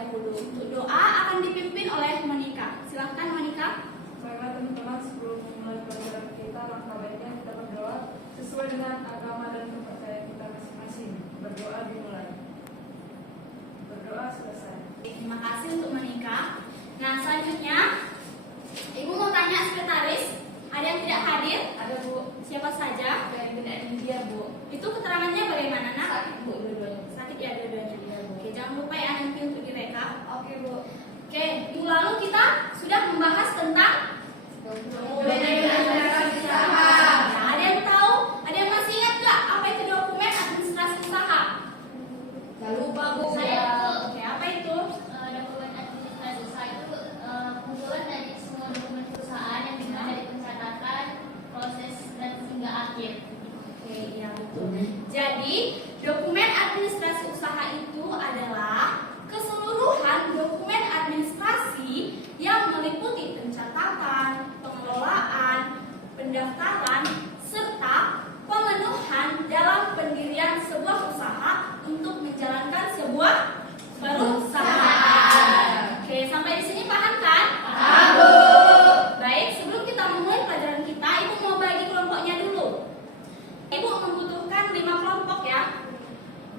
dahulu. Untuk doa akan dipimpin oleh Monica. Silahkan Monica. Baiklah teman-teman, sebelum memulai pelajaran kita, langkah baiknya kita berdoa sesuai dengan agama dan kepercayaan kita masing-masing. Berdoa dimulai. Berdoa selesai. Terima kasih untuk Monica. Nah, selanjutnya Ibu mau tanya sekretaris, ada yang tidak hadir? Ada Bu. Siapa saja? Ada yang tidak India Bu. Itu keterangannya bagaimana, Nak? Sakit Bu dua-duanya. Sakit ya dua-duanya. Iya, Bu. Oke, jangan lupa ya nanti untuk direkap. Oke Bu. Oke, minggu lalu kita sudah membahas tentang Dokumen administrasi usaha. Nah, ada yang tahu? Ada yang masih ingat nggak apa itu dokumen administrasi usaha? Jangan lupa Bu. Saya Bu. Oke, apa itu? Dokumen administrasi usaha itu kumpulan dari semua dokumen perusahaan yang dimulai dari pencatatan, proses, dan hingga akhir. Oke, iya betul. Jadi, dokumen administrasi usaha itu adalah keseluruhan dokumen administrasi yang meliputi pencatatan, pengelolaan, pendaftaran, serta pemenuhan dalam pendirian sebuah usaha untuk menjalankan sebuah perusahaan. Oke, sampai di sini paham kan? Paham Bu. Baik, sebelum kita memulai pelajaran kita, Ibu mau bagi kelompoknya dulu. Ibu membutuhkan 5 kelompok ya.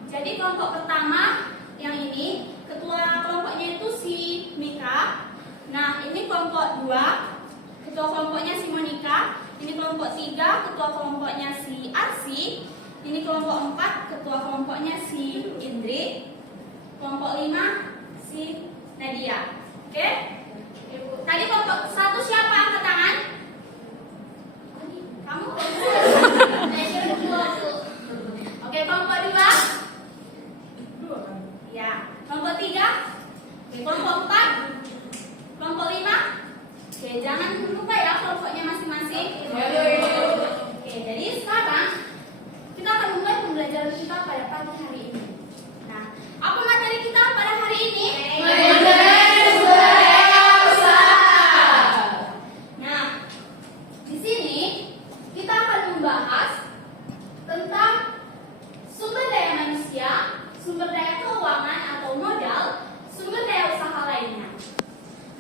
Jadi kelompok pertama yang ini, ketua kelompoknya itu si Mika. Nah, ini kelompok 2, ketua kelompoknya si Monica. Ini kelompok 3, ketua kelompoknya si Arsi. Ini kelompok 4, ketua kelompoknya si Indri. Kelompok 5, si Nadia. Oke? Tadi kelompok 1 siapa angkat tangan? Kamu? Saya kedua Bu. Oke, kelompok 2? Ya. Kelompok 3? Oke, kelompok 4? Kelompok 5? Oke, jangan lupa ya kelompoknya masing-masing. Oke, jadi sekarang kita akan mulai pembelajaran kita pada pagi hari ini. Nah, apa materi kita pada hari ini? Nah, di sini kita akan membahas tentang sumber daya manusia, sumber daya keuangan atau modal, sumber daya usaha lainnya.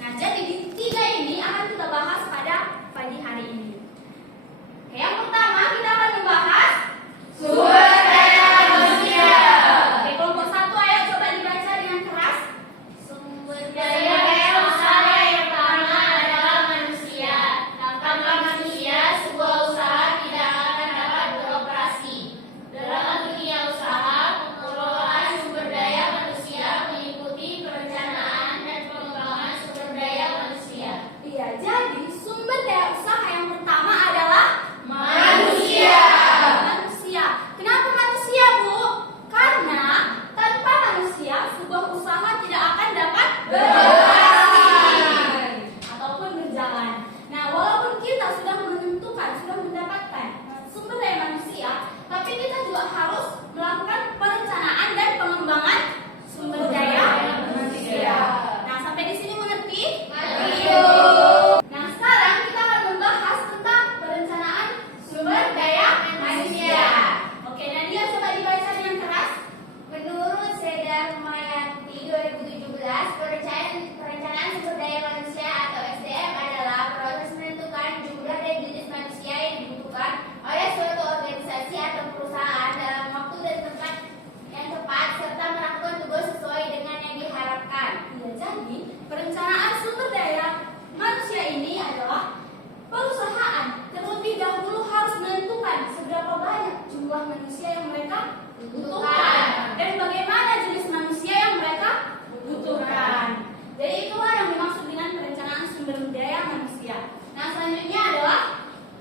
Nah, jadi di 3 ini akan kita bahas pada pagi hari ini. Oke, yang pertama kita akan membahas Sumber daya manusia. Oke, kelompok 1 ayo coba dibaca dengan keras. Sumber daya usaha yang pertama adalah manusia. Tanpa manusia, sebuah usaha tidak akan dapat beroperasi. Dalam dunia usaha, pengelolaan sumber daya manusia meliputi perencanaan dan pengembangan sumber daya manusia. Iya, jadi sumber daya usaha yang pertama adalah Manusia. Manusia. Kenapa manusia, Bu? Karena tanpa manusia sebuah usaha tidak akan dapat ataupun berjalan. Nah, walaupun kita sudah menentukan, sudah mendapatkan sumber daya manusia, tapi kita juga harus melakukan perencanaan dan pengembangan sumber daya manusia. Nah, sampai di sini mengerti? Nah, sekarang kita akan membahas tentang perencanaan sumber daya manusia. Oke, Nadia coba dibaca dengan keras. Menurut Seda Humayati 2017, perencanaan sumber daya manusia atau SDM adalah proses menentukan jumlah dan jenis manusia yang dibutuhkan oleh suatu organisasi atau perusahaan dalam waktu dan tempat yang tepat serta melakukan tugas sesuai dengan yang diharapkan. Ya, jadi perencanaan sumber daya manusia ini adalah perusahaan terlebih dahulu harus menentukan seberapa banyak jumlah manusia yang mereka butuhkan dan bagaimana jenis manusia yang mereka butuhkan. Jadi itulah yang dimaksud dengan perencanaan sumber daya manusia. Nah, selanjutnya adalah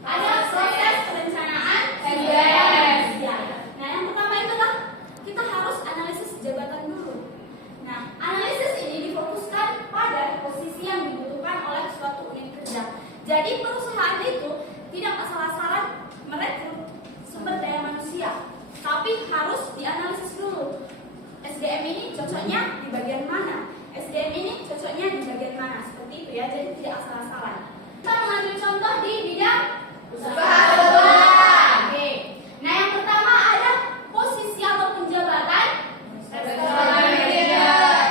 ada proses perencanaan sumber daya manusia. Nah, yang pertama itulah kita harus analisis jabatan dulu. Nah, analisis ini difokuskan pada posisi yang dibutuhkan oleh suatu unit kerja. Jadi perusahaan itu tidak asal-asalan merekrut sumber daya manusia, tapi harus dianalisis dulu. SDM ini cocoknya di bagian mana? SDM ini cocoknya di bagian mana? Seperti itu ya, jadi tidak asal-asalan. Kita mengambil contoh di bidang usaha. Oke. Nah, yang pertama ada posisi ataupun jabatan.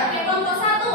Oke, kelompok 1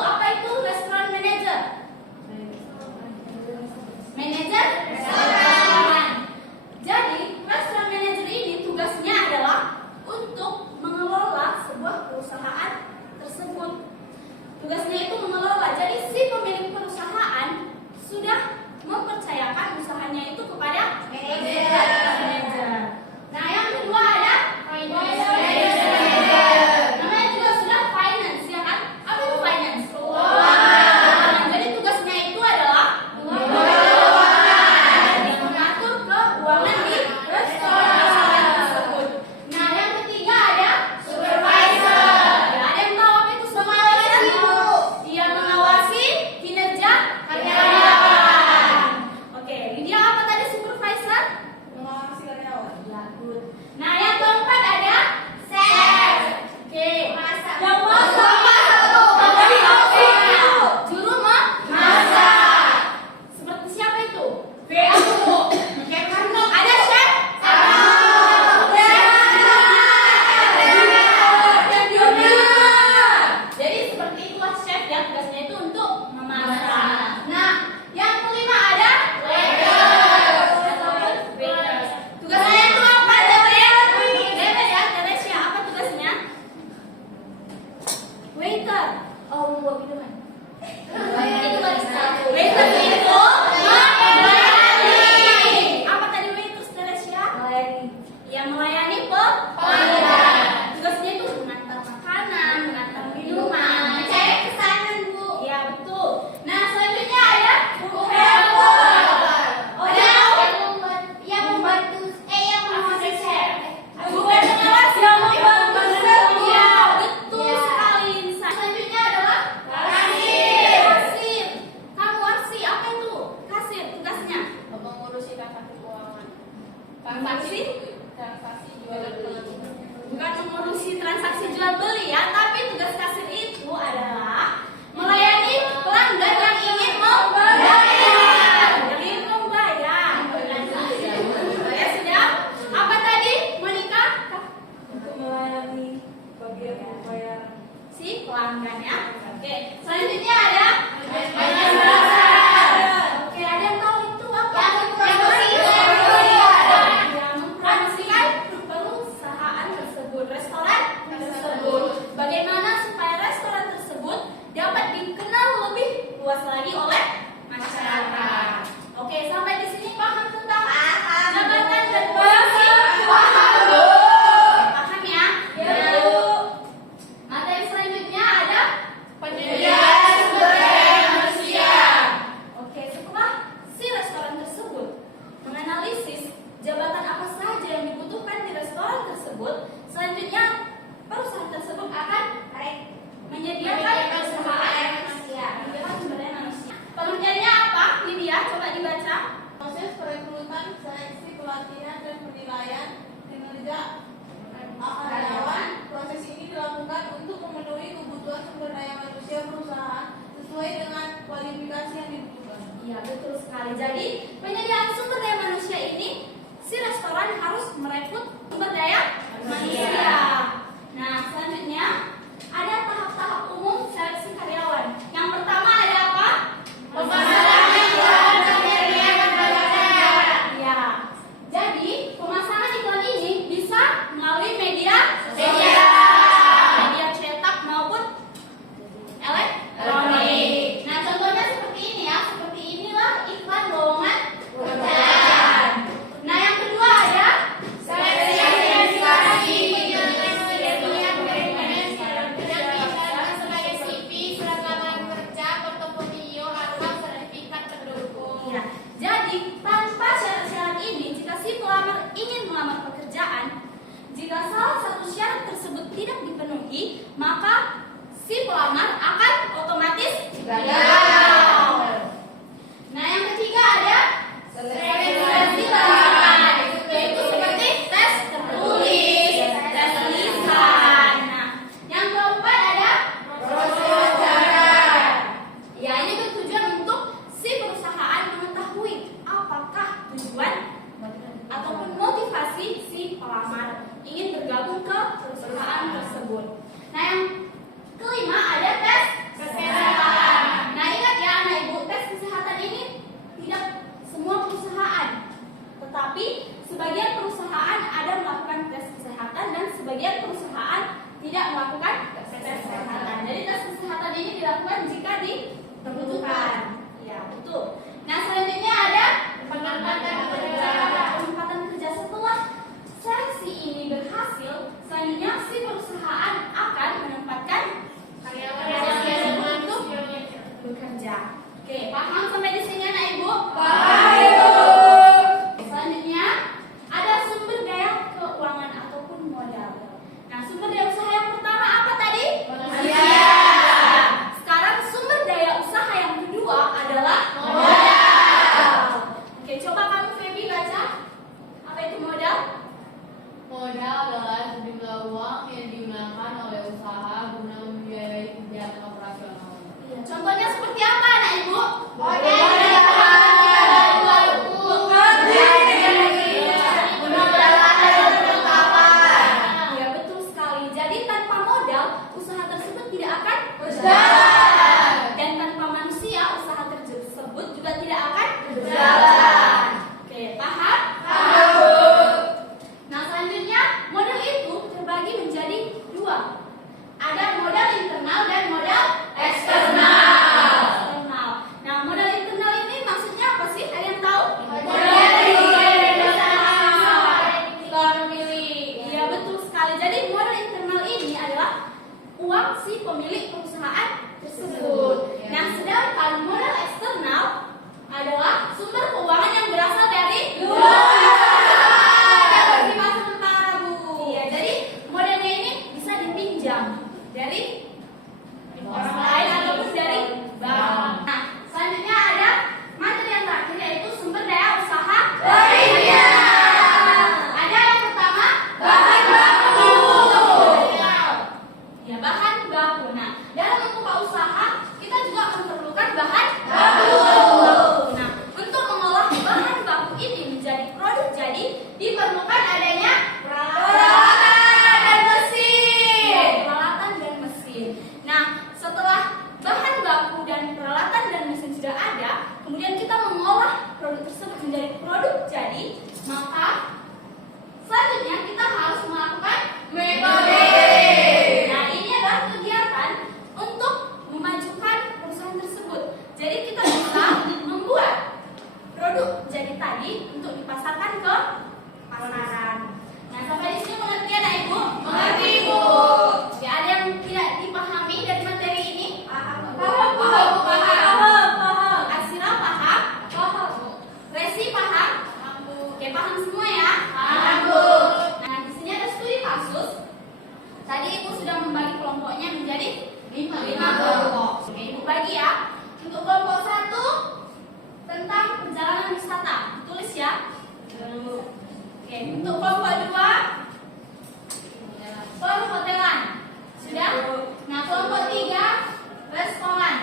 jual beli ya, tapi tugas kasir itu adalah melayani pelanggan yang ingin membayar. Ya sudah. Apa tadi, Monica? Untuk melayani bagian pembayaran. Si pelanggan ya. Oke. Selanjutnya ada. Oke, ada yang tahu itu apa? Yang mempromosikan perusahaan tersebut, restoran tersebut. Bagaimana supaya restoran tersebut dapat dikenal lebih luas lagi oleh masyarakat. Oke, sampai di sini paham tentang jabatan dan posisi? Paham ya? Materi selanjutnya ada penyedia sumber daya manusia. Oke, setelah si restoran tersebut menganalisis jabatan apa saja yang dibutuhkan di restoran tersebut, selanjutnya perusahaan tersebut akan menyediakan sumber daya manusia. Pengertiannya apa? Lydia, coba dibaca. Proses perekrutan, seleksi, pelatihan, dan penilaian kinerja karyawan. Proses ini dilakukan untuk memenuhi kebutuhan sumber daya manusia perusahaan sesuai dengan kualifikasi yang dibutuhkan. Iya, betul sekali. Jadi, penyediaan sumber daya manusia ini, si restoran harus merekrut sumber daya manusia. Nah, selanjutnya ada tahap-tahap umum seleksi karyawan. Yang pertama ada apa? Pemasaran iklan dan pemberian pekerjaan. Ya. Jadi, pemasaran iklan ini bisa melalui media cetak maupun elektronik. Nah, contohnya seperti ini ya. Seperti inilah iklan lowongan pekerjaan. Nah, yang kedua ada seleksi administrasi. sebagai CV, surat lamaran kerja, portofolio, atau sertifikat pendukung. Ya, jadi tanpa syarat-syarat ini, jika si pelamar ingin melamar pekerjaan, jika salah satu syarat tersebut tidak dipenuhi, maka si pelamar akan otomatis gagal. Nah, yang ketiga ada seleksi lamaran, yaitu seperti tes tertulis, tes lisan. Nah, yang keempat ada wawancara. Ya, ini bertujuan untuk si perusahaan mengetahui apakah tujuan ataupun motivasi si pelamar ingin bergabung ke perusahaan tersebut. Nah, yang kelima ada tes kesehatan. Nah, ingat ya anak ibu, tes kesehatan ini tidak semua perusahaan, tetapi sebagian perusahaan ada melakukan tes kesehatan dan sebagian perusahaan tidak melakukan tes kesehatan. Jadi tes kesehatan ini dilakukan jika diperlukan. Ya, betul. Nah, selanjutnya ada penempatan kerja. Penempatan kerja setelah seleksi ini berhasil, selanjutnya si perusahaan akan menempatkan karyawan untuk bekerja. Oke, paham sampai di sini anak ibu? Selanjutnya ada sumber daya keuangan ataupun modal. Nah, sumber daya usaha yang pertama apa tadi? Manusia. Sekarang sumber daya usaha yang kedua adalah modal. Oke, coba kamu Feby baca. Apa itu modal? Modal adalah sejumlah uang yang digunakan oleh usaha guna membiayai kegiatan operasional. Iya, contohnya seperti apa anak ibu? Iya, betul sekali. Jadi tanpa modal, usaha tersebut tidak akan berjalan. Dan tanpa manusia, usaha tersebut juga tidak akan berjalan. Oke, paham? Nah, selanjutnya modal itu terbagi menjadi dua. Ada modal internal dan modal eksternal. Nah, modal internal ini maksudnya apa sih? Ada yang tahu? Modal pemilik. Iya, betul sekali. Jadi modal internal ini adalah uang si pemilik perusahaan tersebut. Nah, sedangkan modal eksternal adalah sumber keuangan yang berasal dari luar. Iya, jadi modalnya ini bisa dipinjam dari orang lain ataupun dari bank. Nah, selanjutnya ada materi yang terakhir yaitu sumber daya usaha lainnya. Ada yang pertama bahan baku. Tadi Ibu sudah membagi kelompoknya menjadi 5 kelompok. Oke, Ibu bagi ya. Untuk kelompok 1 tentang perjalanan wisata. Tulis ya. Oke, untuk kelompok 2 perhotelan. Sudah? Nah, kelompok 3 restoran.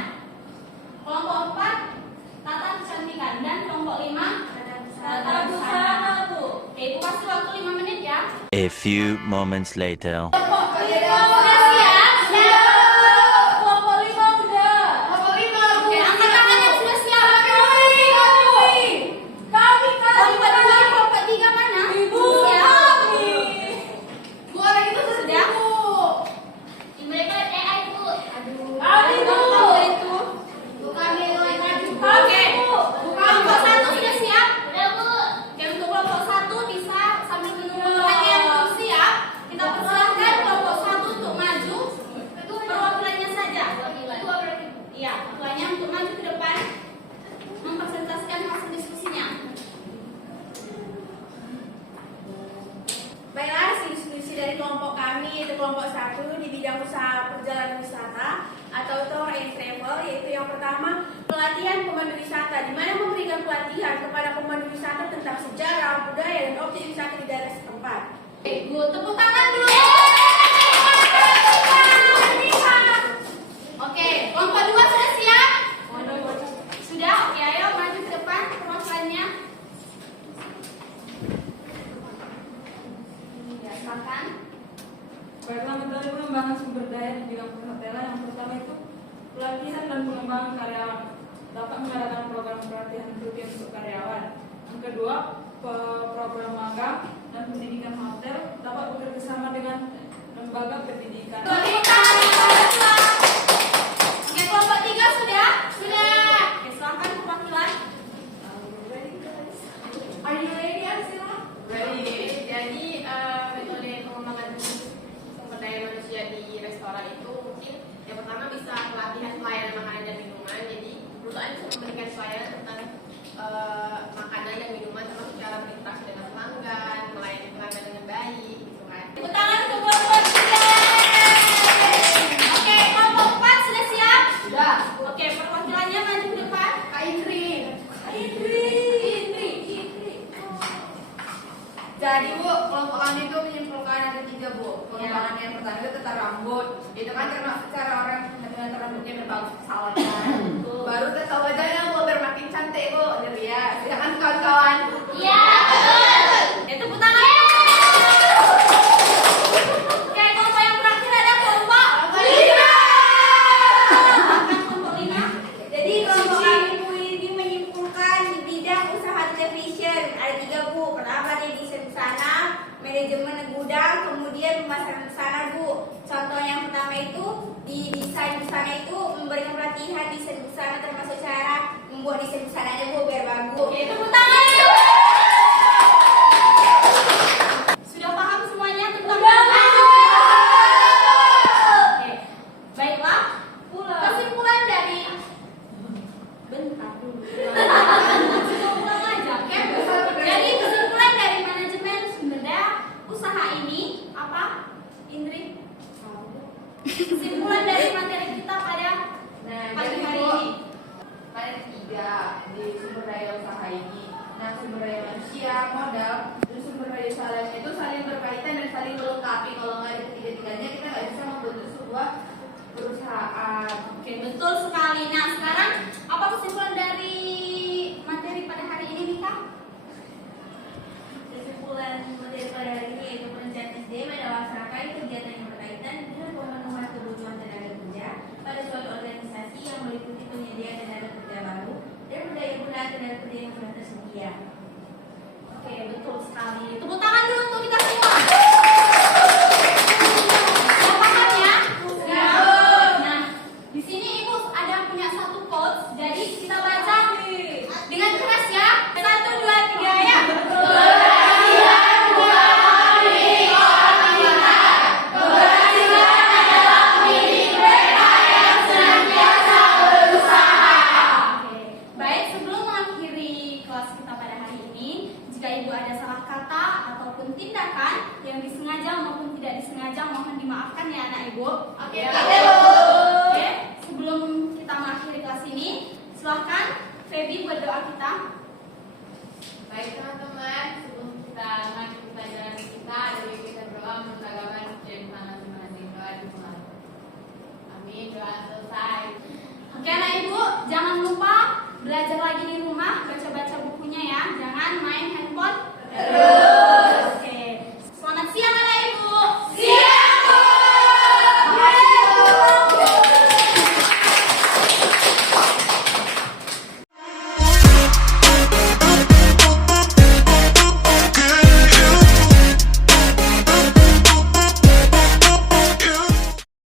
Kelompok 4 tata kecantikan dan kelompok 5 tata busana, Bu. Oke, Ibu kasih waktu 5 menit ya. A few moments later. Kelompok 5 sudah siap? Kelompok 5 udah. Kelompok 5. Oke, angkat tangan yang sudah siap. Kelompok 2, kelompok 3 mana? Ibu Siap. kami. Bu, orang itu sudah? Mereka AI, Bu. Aduh. Kami, Bu. Itu. Bu kami maju. Kami, Oke. Bu. Kelompok 1 sudah siap? Sudah, Bu. Oke, untuk kelompok 1 bisa sambil menunggu pertanyaan itu siap. Kita persilahkan kelompok 1 untuk maju. Perwakilannya saja. Iya, ketuanya untuk maju ke depan mempresentasikan hasil diskusinya. Baiklah, hasil diskusi dari kelompok kami yaitu kelompok 1 di bidang usaha perjalanan wisata atau tour and travel, yaitu yang pertama pelatihan pemandu wisata, di mana memberikan pelatihan kepada pemandu wisata tentang sejarah, budaya, dan objek wisata di daerah setempat. Bu, tepuk tangan dulu. Oke, kelompok 2 sudah siap? Sudah, oke, ayo maju ke depan perwakilannya. Ya, silakan. Baiklah, metode pengembangan sumber daya di bidang perhotelan. Yang pertama itu pelatihan dan pengembangan karyawan. Dapat mengadakan program pelatihan rutin untuk karyawan. Yang kedua, program magang dan pendidikan hotel dapat bekerja sama dengan lembaga pendidikan. Tepuk tangan yang kedua. Oke, kelompok 3 sudah? Sudah. Oke, silakan perwakilan. Are you ready, Arsila? Ready. Jadi metode pengembangan sumber daya manusia di restoran itu mungkin yang pertama bisa pelatihan pelayanan makanan dan minuman. Jadi perusahaan bisa memberikan pelayanan tentang makanan dan minuman, termasuk cara berinteraksi dengan pelanggan, melayani pelanggan dengan baik, gitu kan. Tepuk tangan untuk kelompok 3. Oke, kelompok 4 sudah siap? Sudah. Oke, perwakilannya maju ke depan. Kak Indri. Jadi Bu, kelompok kami itu menyimpulkan ada 3 Bu. Pengembangan yang pertama itu tentang rambut. Itu kan termasuk cara orang dengan rambutnya berbagus kesalahan. Baru tata wajahnya Bu, biar makin cantik Bu. Jadi ya, silakan kawan-kawan. Iya, betul. Tepuk tangan. Oke, kelompok yang terakhir ada kelompok 5. Kelompok 5. Jadi kelompok kami Bu ini menyimpulkan di bidang usaha television ada 3 Bu. Pertama di desain busana, manajemen gudang, kemudian pemasaran busana Bu. Contoh yang pertama itu di desain busana itu memberikan pelatihan desain busana termasuk cara membuat desain busananya Bu biar bagus. Oke, tepuk tangan. Sudah paham semuanya tentang Oke, baiklah. Kesimpulan dari bentar dulu. Ulang aja, oke? Jadi kesimpulan dari manajemen sumber daya usaha ini apa? Indri? Kesimpulan dari materi kita pada pagi hari ini. Ada 3 di sumber daya usaha ini. Nah, sumber daya manusia, modal, dan sumber daya usaha lainnya itu saling berkaitan dan saling melengkapi. Kalau nggak ada ketiga-tiganya, kita nggak bisa membentuk sebuah perusahaan. Oke, betul sekali. Nah, sekarang apa kesimpulan dari materi pada hari ini, Mika? Kesimpulan materi pada hari ini yaitu perencanaan SDM adalah serangkaian kegiatan yang berkaitan dengan pemenuhan kebutuhan tenaga kerja pada suatu organisasi yang meliputi penyediaan tenaga kerja baru dan pendaya-gunaan tenaga kerja yang sudah tersedia. Oke, betul sekali. Tepuk tangan dulu untuk kita semua. Sudah paham ya? Sudah. Nah, di sini Ibu ada punya satu quotes. Jadi kita baca dengan keras ya. 1, 2, 3 ya. Baik, sebelum mengakhiri kelas kita pada hari ini, jika Ibu ada salah kata ataupun dimaafkan ya anak ibu. Oke, Oke, sebelum kita mengakhiri kelas ini, silahkan Feby buat doa kita. Baik teman-teman, sebelum kita mengakhiri pelajaran kita, dari kita berdoa menurut agama dan masing-masing doa dimulai. Amin. Doa selesai. Oke anak ibu, jangan lupa belajar lagi di rumah, baca-baca bukunya ya, jangan main handphone.